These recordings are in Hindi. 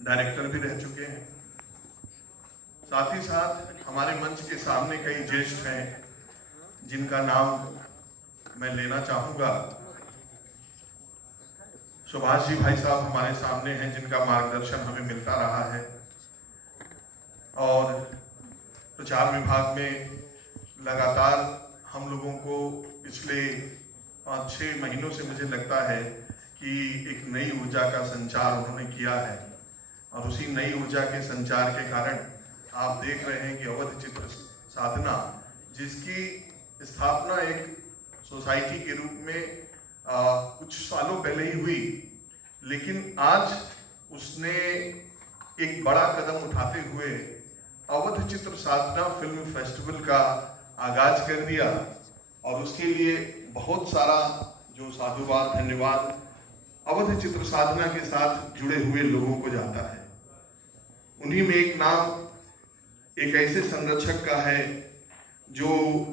डायरेक्टर भी रह चुके हैं। साथ ही साथ हमारे मंच के सामने कई ज्येष्ठ हैं जिनका नाम मैं लेना चाहूँगा। सुभाष जी भाई साहब हमारे सामने हैं जिनका मार्गदर्शन हमें मिलता रहा है और प्रचार विभाग में लगातार हम लोगों को पिछले 5-6 महीनों से मुझे लगता है कि एक नई ऊर्जा का संचार उन्होंने किया है और उसी नई ऊर्जा के संचार के कारण आप देख रहे हैं कि अवध चित्र साधना, जिसकी स्थापना एक सोसाइटी के रूप में कुछ सालों पहले ही हुई, लेकिन आज उसने एक बड़ा कदम उठाते हुए अवध चित्र साधना फिल्म फेस्टिवल का आगाज कर दिया और उसके लिए बहुत सारा जो साधुवाद, धन्यवाद अवध चित्र साधना के साथ जुड़े हुए लोगों को जाता है। उन्हीं में एक नाम एक ऐसे संरक्षक का है जो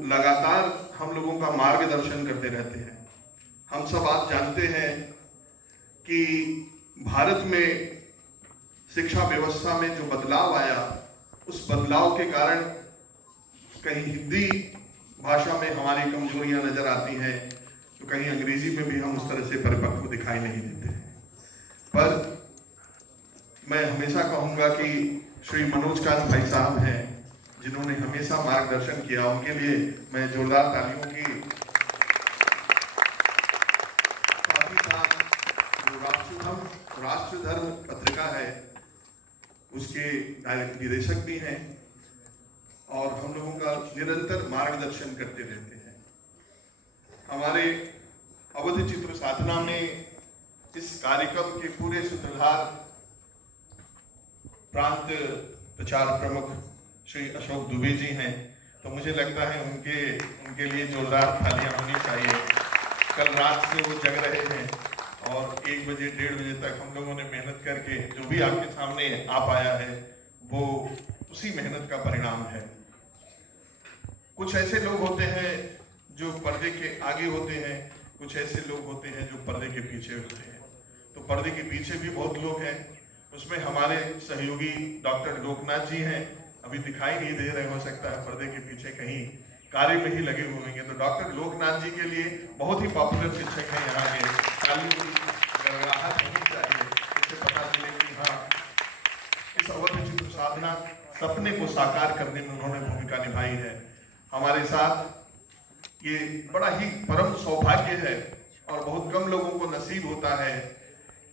लगातार हम लोगों का मार्गदर्शन करते रहते हैं। हम सब आज जानते हैं कि भारत में शिक्षा व्यवस्था में जो बदलाव आया, उस बदलाव के कारण कहीं हिंदी भाषा में हमारी कमजोरियां नजर आती हैं, तो कहीं अंग्रेजी में भी हम उस तरह से परिपक्व दिखाई नहीं देते हैं। पर मैं हमेशा कहूंगा कि श्री मनोज कांत भाई साहब हैं जिन्होंने हमेशा मार्गदर्शन किया, उनके लिए मैं जोरदार तालियों की। साथ ही साथ जो राष्ट्र धर्म पत्रिका है उसके निदेशक भी हैं और हम लोगों का निरंतर मार्गदर्शन करते रहते हैं। हमारे अवध चित्र साधना में इस कार्यक्रम के पूरे सूत्रधार प्रांत प्रचार प्रमुख श्री अशोक दुबे जी हैं, तो मुझे लगता है उनके लिए जोरदार तालियां होनी चाहिए। कल रात से वो जग रहे हैं और 1 बजे 1:30 बजे तक हम लोगों ने मेहनत करके जो भी आपके सामने आ पाया है वो उसी मेहनत का परिणाम है। कुछ ऐसे लोग होते हैं जो पर्दे के आगे होते हैं, कुछ ऐसे लोग होते हैं जो पर्दे के पीछे होते हैं। तो पर्दे के पीछे भी बहुत लोग हैं, उसमें हमारे सहयोगी डॉक्टर लोकनाथ जी हैं, अभी दिखाई नहीं दे रहे, हो सकता है पर्दे के पीछे कहीं कार्य में ही लगे हुए हैं। तो डॉक्टर लोकनाथ जी के लिए बहुत ही पॉपुलर शिक्षक हैं यहाँ के, गड़गड़ाहट होनी चाहिए, इससे पता चले कि हाँ, इस अवध चित्र साधना सपने को साकार करने में उन्होंने भूमिका निभाई है। हमारे साथ ये बड़ा ही परम सौभाग्य है और बहुत कम लोगों को नसीब होता है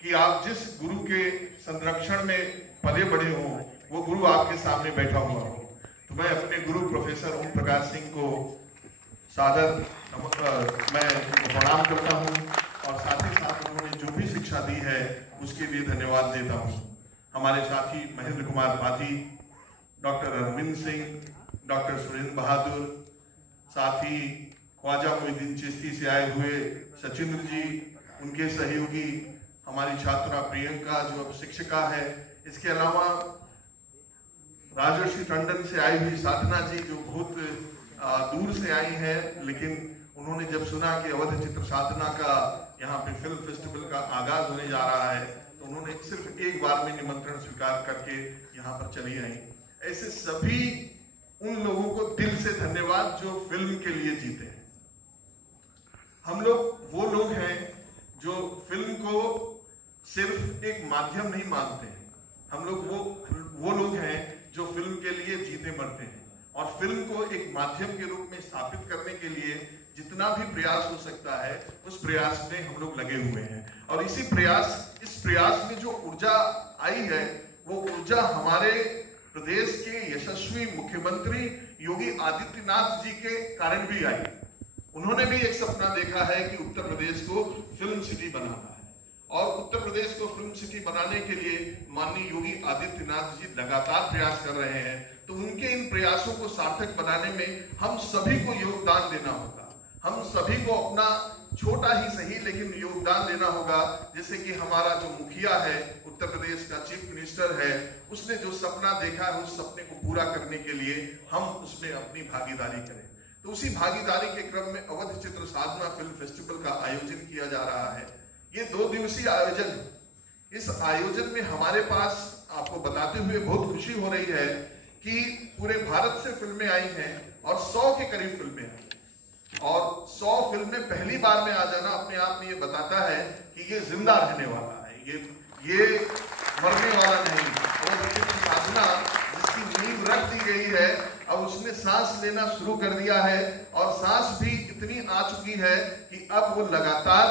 कि आप जिस गुरु के संरक्षण में पले बड़े हो, वो गुरु आपके सामने बैठा हुआ हो। तो मैं अपने गुरु प्रोफेसर ओम प्रकाश सिंह को सादर मैं प्रणाम करता हूँ और साथ ही साथ उन्होंने जो भी शिक्षा दी है उसके लिए धन्यवाद देता हूँ। हमारे साथी महेंद्र कुमार पाठी, डॉक्टर अरविंद सिंह, डॉक्टर सुरेंद्र बहादुर, साथ ही ख्वाजा मोहिउद्दीन चिश्ती से आए हुए सचिंद्र जी, उनके सहयोगी हमारी छात्रा प्रियंका जो अब शिक्षिका है, इसके अलावा राजर्षि टंडन से आई हुई साधना जी जो बहुत दूर से आई हैं, लेकिन उन्होंने जब सुना कि अवध चित्र साधना का यहाँ पे फिल्म फेस्टिवल का आगाज होने जा रहा है तो उन्होंने सिर्फ एक बार में निमंत्रण स्वीकार करके यहाँ पर चली आई। ऐसे सभी उन लोगों को दिल से धन्यवाद जो फिल्म के लिए जीते हैं। हम लोग वो लोग हैं जो फिल्म को सिर्फ एक माध्यम नहीं मानते हैं, हम लोग वो लोग हैं जो फिल्म के लिए जीते मरते हैं और फिल्म को एक माध्यम के रूप में स्थापित करने के लिए जितना भी प्रयास हो सकता है उस प्रयास में हम लोग लगे हुए हैं। और इस प्रयास में जो ऊर्जा आई है वो ऊर्जा हमारे प्रदेश के यशस्वी मुख्यमंत्री योगी आदित्यनाथ जी के कारण भी आई। उन्होंने भी एक सपना देखा है कि उत्तर प्रदेश को फिल्म सिटी बनाना है और उत्तर प्रदेश को फिल्म सिटी बनाने के लिए माननीय योगी आदित्यनाथ जी लगातार प्रयास कर रहे हैं। तो उनके इन प्रयासों को सार्थक बनाने में हम सभी को योगदान देना होगा। हम सभी को अपना छोटा ही सही लेकिन योगदान देना होगा। जैसे कि हमारा जो मुखिया है, उत्तर प्रदेश का चीफ मिनिस्टर है, उसने जो सपना देखा है उस सपने को पूरा करने के लिए हम उसमें अपनी भागीदारी करें। तो उसी भागीदारी के क्रम में अवध चित्र साधना फिल्म फेस्टिवल का आयोजन किया जा रहा है। ये 2 दिवसीय आयोजन इस आयोजन में हमारे पास आपको बताते हुए बहुत खुशी हो रही है कि पूरे भारत से फिल्में आई हैं और 100 के करीब फिल्में आई और 100 फिल्में पहली बार में आ जाना अपने आप में ये बताता है कि ये जिंदा रहने वाला है, ये मरने वाला नहीं। और विचित्र साधना जिसकी नींव रख दी गई है, अब उसने सांस लेना शुरू कर दिया है और सांस भी इतनी आ चुकी है कि अब वो लगातार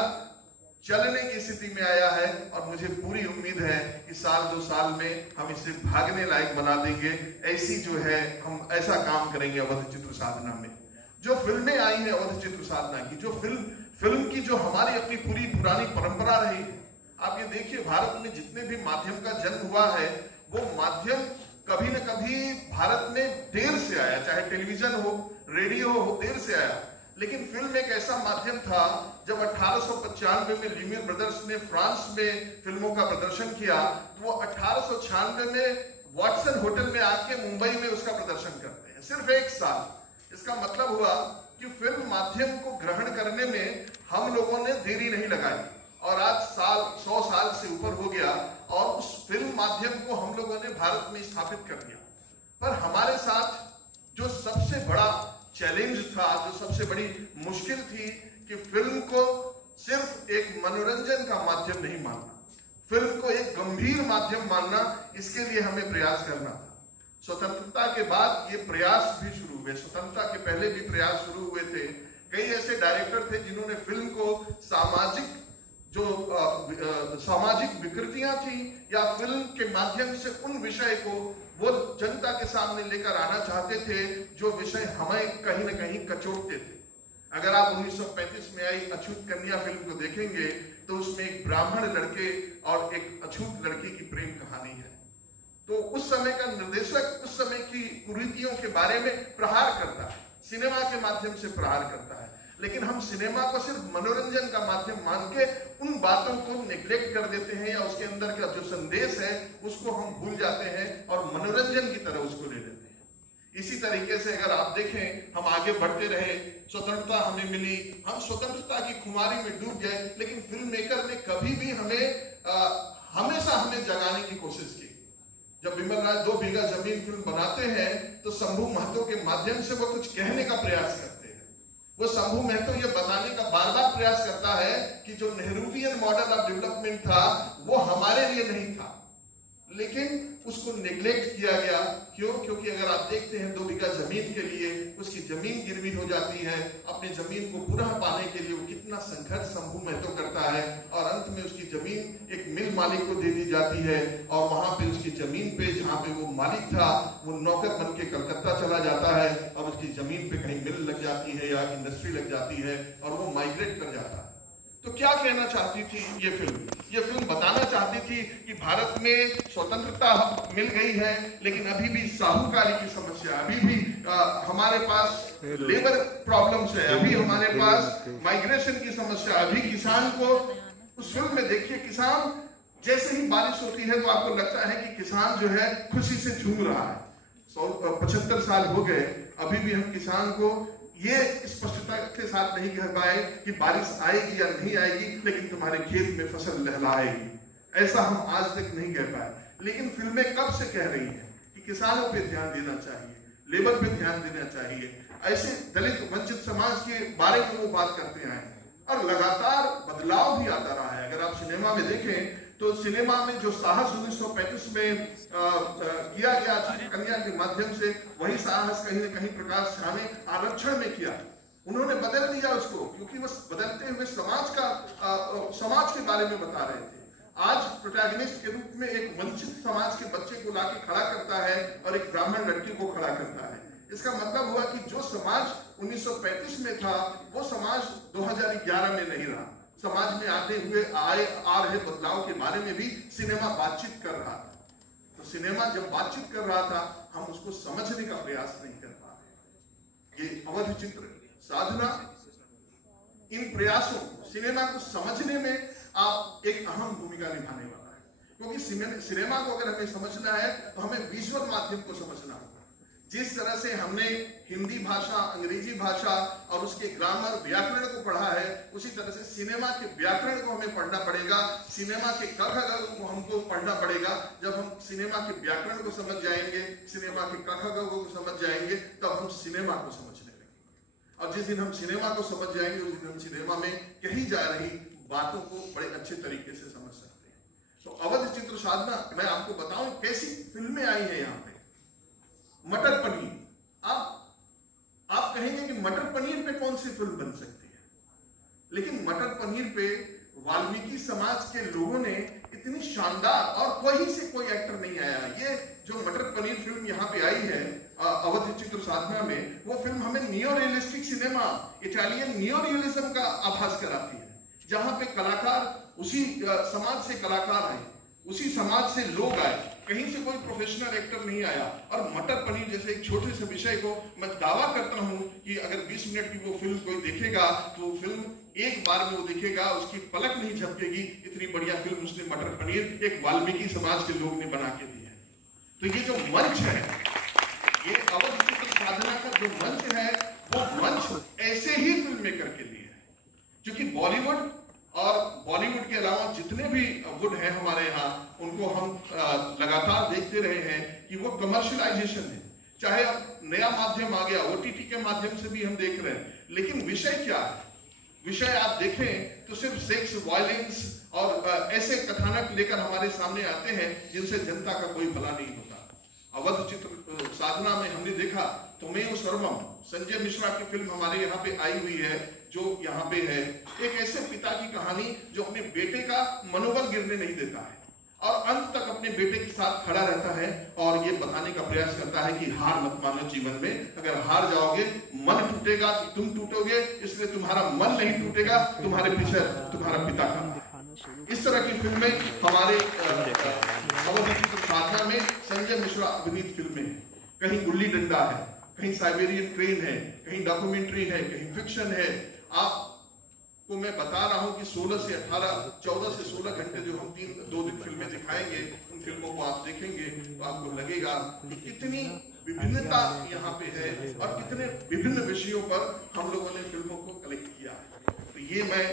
चलने की स्थिति में आया है। और मुझे पूरी उम्मीद है कि साल 2 साल में हम इसे भागने लायक बना देंगे। ऐसी जो है हम ऐसा काम करेंगे अवध चित्र साधना में। जो फिल्में आई हैं अवध चित्र साधना की, जो फिल्म की जो हमारी अपनी पूरी पुरानी परंपरा रही, आप ये देखिए भारत में जितने भी माध्यम का जन्म हुआ है वो माध्यम कभी न कभी भारत में देर से आया, चाहे टेलीविजन हो, रेडियो हो, देर से आया। लेकिन फिल्म एक ऐसा माध्यम था जब 1895 में ल्यूमियर ब्रदर्स ने फ्रांस में फिल्मों का प्रदर्शन किया, तो वो 1896 में वॉटसन होटल में आके मुंबई में उसका प्रदर्शन करते हैं, सिर्फ 1 साल। इसका मतलब हुआ कि फिल्म माध्यम को ग्रहण करने में हम लोगों ने देरी नहीं लगाई और आज 100 साल से ऊपर हो गया और उस फिल्म माध्यम को हम लोगों ने भारत में स्थापित कर दिया। पर हमारे साथ जो सबसे बड़ा चैलेंज था, जो सबसे बड़ी मुश्किल थी कि फिल्म को सिर्फ एक मनोरंजन का माध्यम नहीं मानना, फिल्म को एक गंभीर माध्यम मानना, इसके लिए हमें प्रयास करना था। स्वतंत्रता के बाद ये प्रयास भी शुरू हुए, स्वतंत्रता के पहले भी प्रयास शुरू हुए थे। कई ऐसे डायरेक्टर थे जिन्होंने फिल्म को सामाजिक विकृतियां थी या फिल्म के माध्यम से उन विषय को वो जनता के सामने लेकर आना चाहते थे जो विषय हमें कहीं न कहीं कचोटते थे। अगर आप 1935 में आई अछूत कन्या फिल्म को देखेंगे तो उसमें एक ब्राह्मण लड़के और एक अछूत लड़की की प्रेम कहानी है। तो उस समय का निर्देशक उस समय की कुरीतियों के बारे में प्रहार करता है, सिनेमा के माध्यम से प्रहार करता है। लेकिन हम सिनेमा को सिर्फ मनोरंजन का माध्यम मान के उन बातों को नेग्लेक्ट कर देते हैं या उसके अंदर का जो संदेश है उसको हम भूल जाते हैं और मनोरंजन की तरह उसको ले लेते हैं। इसी तरीके से अगर आप देखें, हम आगे बढ़ते रहे, स्वतंत्रता हमें मिली, हम स्वतंत्रता की खुमारी में डूब गए, लेकिन फिल्म मेकर ने कभी भी हमेशा हमें जगाने की कोशिश की। जब विमल राय 2 बीघा जमीन फिल्म बनाते हैं तो शंभू महतो के माध्यम से वो कुछ कहने का प्रयास करते हैं। वो शंभू महतो ये बताने का बार बार प्रयास करता है कि जो नेहरूवियन मॉडल ऑफ डेवलपमेंट था वो हमारे लिए नहीं था, लेकिन उसको नेग्लेक्ट किया गया। क्यों? क्योंकि अगर आप देखते हैं 2 बीघा जमीन के लिए उसकी जमीन गिरवी हो जाती है, अपनी जमीन को पुनः पाने के लिए वो कितना संघर्ष शंभू महतो करता है और अंत में उसकी जमीन एक मिल मालिक को दे दी जाती है और वहां पे उसकी जमीन पे जहां पे वो मालिक था वो नौकर बन के कलकत्ता चला जाता है और उसकी जमीन पे कहीं मिल लग जाती है या इंडस्ट्री लग जाती है और वो माइग्रेट कर जाता है। तो क्या कहना चाहती थी ये फिल्म? ये फिल्म बताना चाहती थी कि भारत में स्वतंत्रता मिल गई है लेकिन अभी भी साहूकारी की समस्या, अभी भी हमारे पास लेबर प्रॉब्लम्स है, अभी हमारे पास माइग्रेशन की समस्या, अभी किसान को उस फिल्म में देखिए, किसान जैसे ही बारिश होती है तो आपको लगता है कि किसान जो है खुशी से झूम रहा है। 75 साल हो गए, अभी भी हम किसान को ये स्पष्टता के साथ नहीं कह पाए कि बारिश आएगी या नहीं आएगी, लेकिन तुम्हारे खेत में फसल लहलाएगी, ऐसा हम आज तक नहीं कह पाए। लेकिन फिल्में कब से कह रही हैं कि किसानों पे ध्यान देना चाहिए, लेबर पे ध्यान देना चाहिए, ऐसे दलित वंचित समाज के बारे में वो बात करते आए और लगातार बदलाव भी आता रहा है। अगर आप सिनेमा में देखें तो सिनेमा में जो साहस 1935 में किया गया कन्या के माध्यम से, वही साहस कहीं न कहीं प्रकाश झा ने आरक्षण में किया। उन्होंने बदल दिया उसको, क्योंकि वो बदलते हुए समाज के बारे में बता रहे थे। आज प्रोटैगनिस्ट के रूप में एक वंचित समाज के बच्चे को लाके खड़ा करता है और एक ब्राह्मण लड़की को खड़ा करता है। इसका मतलब हुआ कि जो समाज 1935 में था वो समाज 2011 में नहीं रहा। समाज में आते हुए आ रहे बदलाव के बारे में भी सिनेमा बातचीत कर रहा था। तो सिनेमा जब बातचीत कर रहा था हम उसको समझने का प्रयास नहीं कर पा रहे। ये अवध चित्र साधना इन प्रयासों को, सिनेमा को समझने में आप एक अहम भूमिका निभाने वाला है। क्योंकि सिनेमा को अगर हमें समझना है तो हमें विजुअल माध्यम को समझना होगा। जिस तरह से हमने हिंदी भाषा, अंग्रेजी भाषा और उसके ग्रामर, व्याकरण को पढ़ा है, उसी तरह से सिनेमा के व्याकरण को हमें पढ़ना पड़ेगा। सिनेमा के क ख ग को हमको पढ़ना पड़ेगा। जब हम सिनेमा के व्याकरण को समझ जाएंगे, सिनेमा के क ख ग को समझ जाएंगे, तब हम सिनेमा को समझने लगेंगे। और जिस दिन हम सिनेमा को समझ जाएंगे, उस दिन हम सिनेमा में कही जा रही बातों को बड़े अच्छे तरीके से समझ सकते हैं। तो अवध चित्र साधना, मैं आपको बताऊं कैसी फिल्में आई हैं यहाँ पे। मटर पनीर, आप कहेंगे कि मटर पनीर पे कौन सी फिल्म बन सकती है, लेकिन मटर पनीर पे वाल्मीकि समाज के लोगों ने इतनी शानदार, और कोई से कोई एक्टर नहीं आया। ये जो मटर पनीर फिल्म यहाँ पे आई है अवध चित्र साधना में, वो फिल्म हमें neo realistic cinema, Italian neo realism का आभास कराती है, जहां पे कलाकार उसी समाज से कलाकार आए, उसी समाज से लोग आए, कहीं से कोई प्रोफेशनल एक्टर नहीं आया। और मटर पनीर जैसे एक छोटे से विषय को मैं दावा करता हूं कि अगर 20 मिनट की वो फिल्म कोई देखेगा तो फिल्म एक बार में वो देखेगा, उसकी पलक नहीं झपकेगी। इतनी बढ़िया फिल्म उसने मटर पनीर एक वाल्मीकि समाज के लोग ने बना के दी है। तो ये जो मंच है, ये अवध चित्र साधना का जो मंच है, वो मंच ऐसे ही फिल्म मेकर के लिए है, क्योंकि बॉलीवुड और बॉलीवुड के अलावा जितने भी वुड हैं हमारे यहाँ, उनको हम लगातार देखते रहे हैं कि वो कमर्शियलाइजेशन है। चाहे अब नया माध्यम आ गया, OTT के माध्यम से भी हम देख रहे हैं, लेकिन विषय क्या है? विषय आप देखें तो सिर्फ सेक्स, वायलेंस और ऐसे कथानक लेकर हमारे सामने आते हैं जिनसे जनता का कोई भला नहीं होता। अवध चित्र साधना में हमने देखा त्वमेव सर्वम, संजय मिश्रा की फिल्म हमारे यहाँ पे आई हुई है, जो यहाँ पे है। एक ऐसे पिता की कहानी जो अपने बेटे का मनोबल गिरने नहीं देता है और अंत तक अपने बेटे के साथ खड़ा रहता है और ये बताने का प्रयास करता है कि हार मत मानो जीवन में। अगर हार जाओगे, मन टूटेगा तो तुम टूटोगे, इसलिए तुम्हारा मन नहीं टूटेगा, तुम्हारे पीछे तुम्हारा पिता का। इस तरह की फिल्में हमारे अवध चित्र साधना में संजय मिश्रा अभिनीत फिल्में हैं। कहीं गुल्ली डंडा है, कहीं साइबेरियन ट्रेन है, कहीं डॉक्यूमेंट्री है, कहीं फिक्शन है। आपको मैं बता रहा हूं कि 14 से 16 घंटे जो हम 2 दिन फिल्में दिखाएंगे, उन फिल्मों को आप देखेंगे तो आपको लगेगा कि कितनी विभिन्नता यहाँ पे है और कितने विभिन्न विषयों पर हम लोगों ने फिल्मों को कलेक्ट किया है। तो ये मैं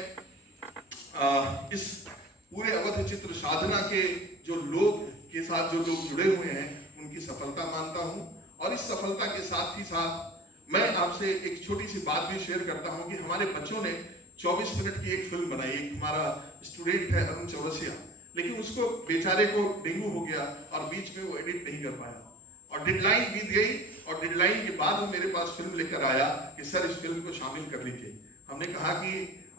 इस पूरे अवध चित्र साधना के जो लोग के साथ जो लोग जुड़े हुए हैं, उनकी सफलता मानता हूं। और इस सफलता के साथ ही साथ मैं आपसे एक छोटी सी बात भी शेयर करता हूं कि हमारे बच्चों ने 24 मिनट की एक फिल्म बनाई। एक हमारा स्टूडेंट है अरुण चौरसिया, लेकिन उसको बेचारे को डेंगू हो गया और बीच में वो एडिट नहीं कर पाया और डेडलाइन बीत गई। और डेडलाइन के बाद वो मेरे पास फिल्म लेकर आया कि सर इस फिल्म को शामिल कर लीजिए। हमने कहा कि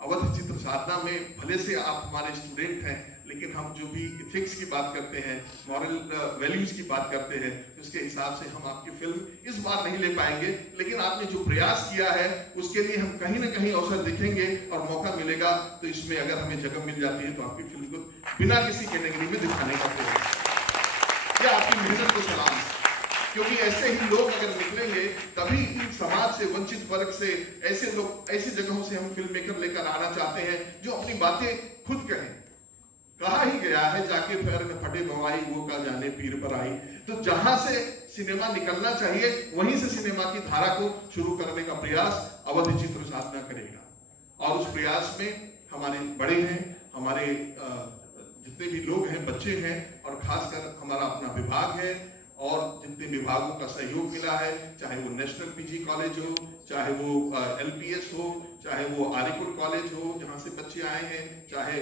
अवध चित्र साधना में भले से आप हमारे स्टूडेंट हैं, लेकिन हम जो भी इथिक्स की बात करते हैं, मॉरल वैल्यूज की बात करते हैं, उसके हिसाब से हम आपकी फिल्म इस बार नहीं ले पाएंगे। लेकिन आपने जो प्रयास किया है उसके लिए हम कहीं ना कहीं अवसर देखेंगे और मौका मिलेगा तो इसमें अगर हमें जगह मिल जाती है तो आपकी फिल्म को बिना किसी कैटेगरी में दिखाने का प्रयास। यह आपकी मेहनत को सलाम, क्योंकि ऐसे ही लोग अगर निकलेंगे तभी इन समाज से वंचित वर्ग से ऐसे लोग, ऐसी जगहों से हम फिल्म मेकर लेकर आना चाहते हैं जो अपनी बातें खुद कहें। कहा ही गया है जाके पैर में फटे गवाई वो का जाने पीर पर आई। तो जहां से सिनेमा निकलना चाहिए वहीं से सिनेमा की धारा को शुरू करने का प्रयास अवध चित्र साधना करेगा। और उस प्रयास में हमारे बड़े हैं, हमारे जितने भी लोग हैं, बच्चे हैं, और खासकर हमारा अपना विभाग है और जितने विभागों का सहयोग मिला है, चाहे वो नेशनल पीजी कॉलेज हो, चाहे वो LPS हो, चाहे वो आरिकुल कॉलेज हो जहाँ से बच्चे आए हैं, चाहे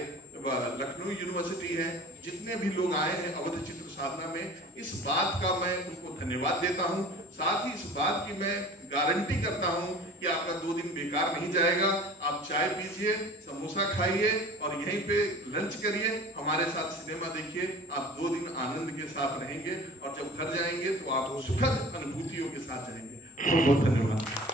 लखनऊ यूनिवर्सिटी है, जितने भी लोग आए हैं अवध चित्र साधना में, इस बात का मैं उनको धन्यवाद देता हूँ। साथ ही इस बात की मैं गारंटी करता हूँ कि आपका 2 दिन बेकार नहीं जाएगा। आप चाय पीजिए, समोसा खाइए और यहीं पे लंच करिए, हमारे साथ सिनेमा देखिए। आप 2 दिन आनंद के साथ रहेंगे और जब घर जाएंगे तो आप सुखद अनुभूतियों के साथ जाएंगे। बहुत बहुत धन्यवाद।